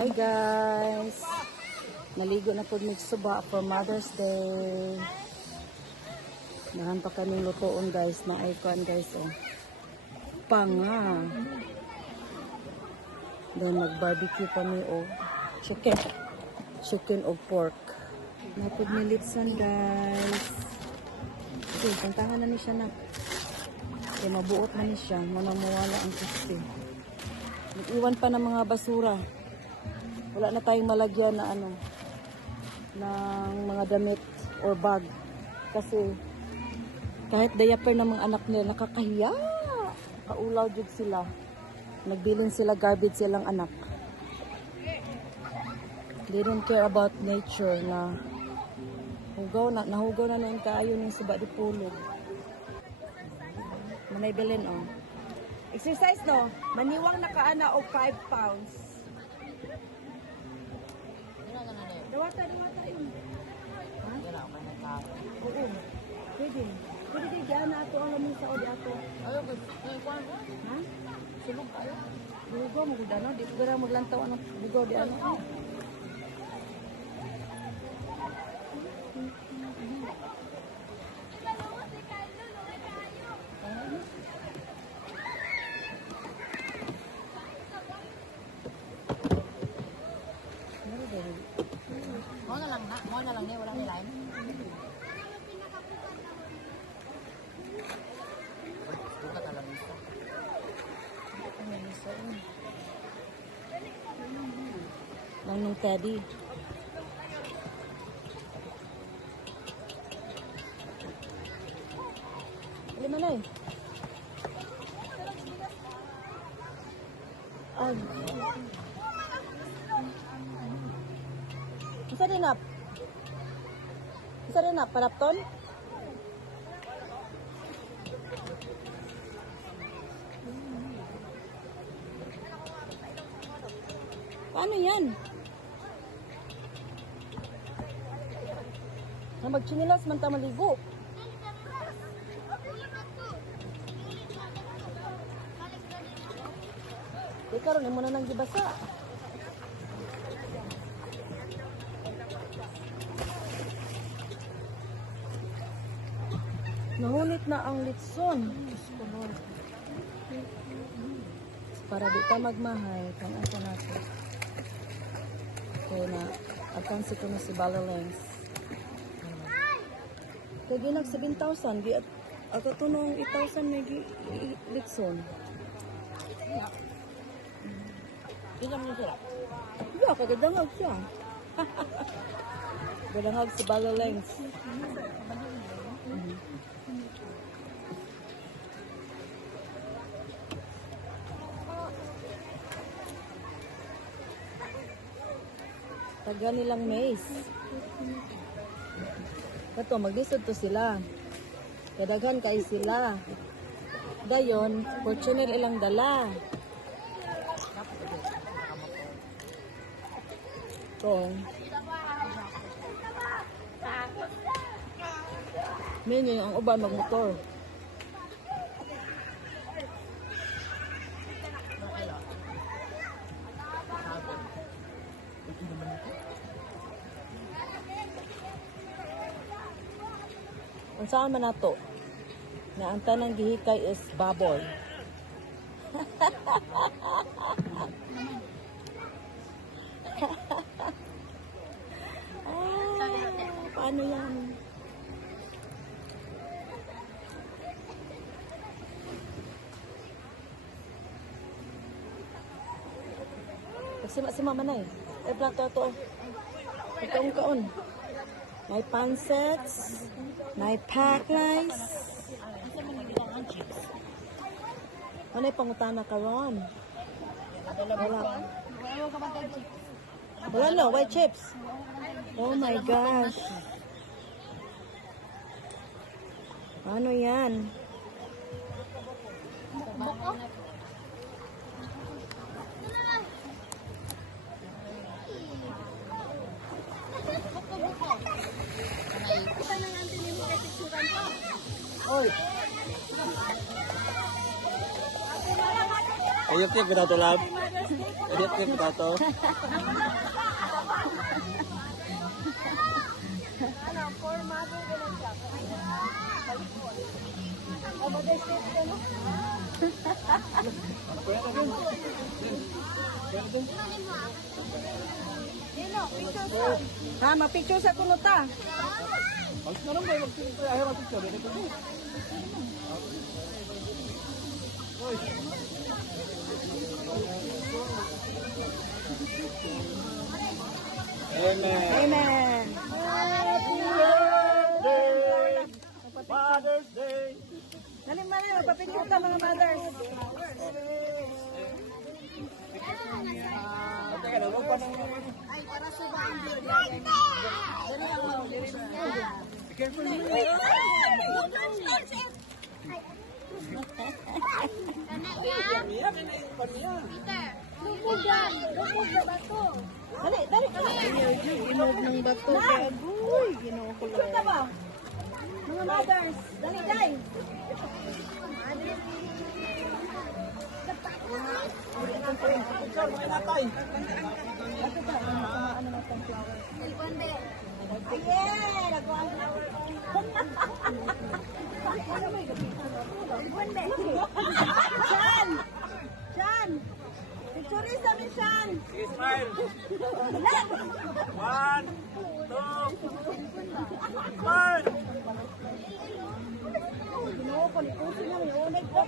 Hi guys! Naligo na po suba for Mother's Day. Nahan pa kaming lutoon guys na icon guys oh. Panga. Then mag-barbecue kami oh. Chicken o pork. Napod nilitsan guys. Okay, kantahan na ni siya na. Okay, mabuot na ni siya. Manamawala ang krispy. Nag-iwan pa ng mga basura. Wala na tayong malagyan na ano ng mga damit or bag kasi kahit diaper ng mga anak nila nakakahiya, kaulaw jud sila, nagbilin sila garbage silang anak. They don't care about nature na nahugaw na yung kaayo ng suba di pulog. Manay bilin oh. Exercise no, maniwang nakaana og 5 pounds. Dawata yun. Ha? Oo. Pwede. Pwede kayo dyan na ato ang lamin sa odi ato. Ayaw ko. Ha? Sulog tayo. Bugaw mo gud ano. Di ko gara maglantaw ano. Bugaw di ano. Mo na lang ni wala ni lime. Buka ta lang isa. Lang nung teddy. Lima na eh. Isa din up. Isa rin na, parapton? Paano yan? Na magchinilas man ta maligo. Di karon mo na nang gibasa. Nahunit na ang litson. Para di ka magmahay, kanasa natin. Kaya na, akansi ko na si Balalens. Kaya ginag 7,000. At ito nung 8,000 may litson. Inom niyo sila. Yeah, kagadangag siya. Gadangag si Balalens. Taga nilang maize. Kato, maglisod to sila. Kadaghan kay sila. Dayon, fortuner ilang dala. To. Mini ang uban magmotor. Ang saan man nato na ang tanang gihikay is baboy. Paano yan? Sima-sima man na eh. Ay, plato ito. Ikaon-kaon. May pansets. May pack rice. Ano yung pangutana ka ron? Wala. Wala no, white chips. Oh my gosh. Ano yan? Oy. Ayok niya, kita tulad. Edit ko ba to? Ha, mapicture sa kuno ta. Amen. Amen. Father's Day. Dali man, magpapicture ta mga mothers. Teka lang, wag pa nang... Dali, dali ka. Ginog ng bato. Uy, ginoo ko lang. Kita ba? Mga mothers, dali, dali. Shan! Shan! Picture sa mi, Shan! Sige, smile. 1, 2, smile. Ginoo ko, lipusin na, may unay ko.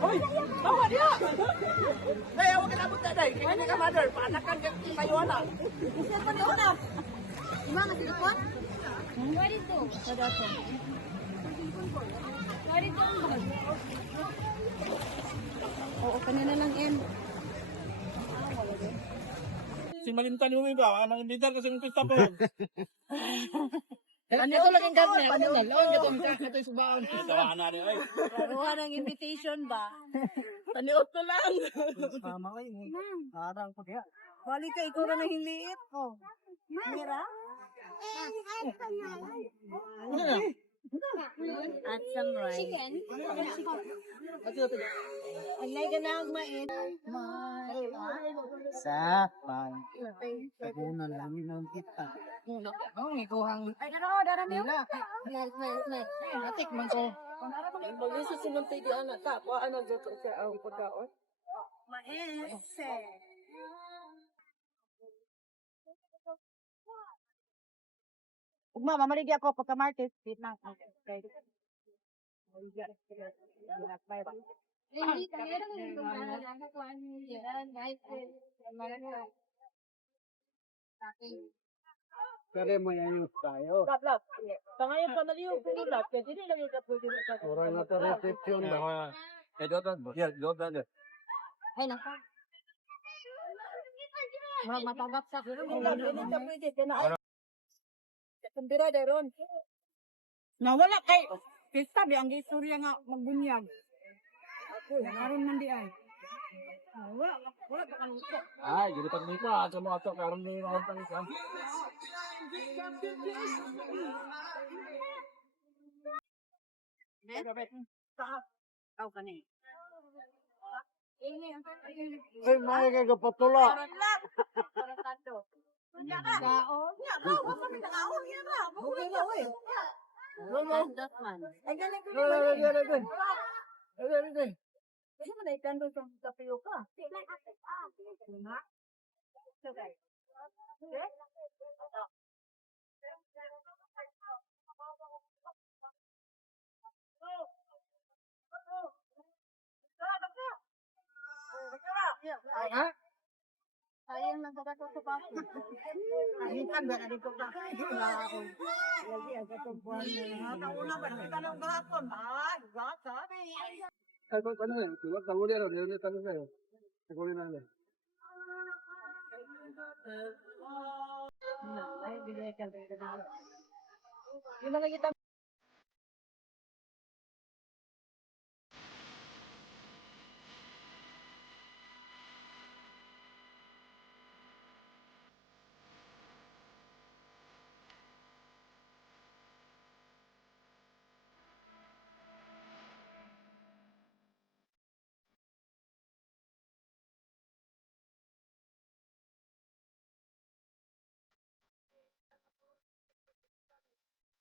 Hoy! Tawa niya! Day, huwag ka na punta, Day. Kaya ka, mother. Paanakan ka kayo, anak. Isa pa ni una. Ima, masilikon? What is to? Sa dato. What is to? Oo, kanina lang, Em. Si Malintan yung iba, anong leader kasi yung pista po yan. Ano ito lang ang garne? Ano na? Laon ka ito yung subaon. Tawaan na niyo, ay. Karuha ng invitation ba? Taniot to lang. Mama ko yun. Harang ko kaya. Bali ka, ikaw na nahiliit. Oh. Mira? At some rice. Chicken? Alay ka na ang mait. Sapan. Kagunan namin ng kita. Oh, ikuhang. Ay, dara niyo. Atik man ko. Mag-isa sinuntay di anak ka. Kuhaan na dito sa ang pagkaon. Maese. Ugma, mamaligya ako pagka-martes. Wait lang. Okay. Hindi tayo rin kung ano ko ano yan. Guys, Kare mo yan yung tayo. Lap. Pangayon pa mali yung pinulap. Kaya hindi lang yung kapwede na sa Orang na to reception ba? Eh, doon. ay naka. Matagap sa Hindi ka pwede. Kaya Kambira daron. Nawala kay pista di ang istorya nga magbunyag. Ako, karon man di ay. Wala pa kan. Ay, jadi pag nito, sa mga to, karoon na yung mga panisan. Aw kani. Ay, may kagapatula. Para kanto. Nya ka. Nya ka, wa pa kita kaon nya ka. Bukulo na oy. Ay galing ko. Kasi mo dahil kando sa kapiyo ka. Nga? Okay. sayang lang sa sa pa. Ay, kan ba na dito ka? Wala ako. Lagi ang katumpuan na. Nauna ba kita ng gahapon? Ay, gata. Ay, ano yan? Tuwag ka muli, ano? Nilita na sa'yo. Naguli na lang. Ay, bigay ka. Yung mga kita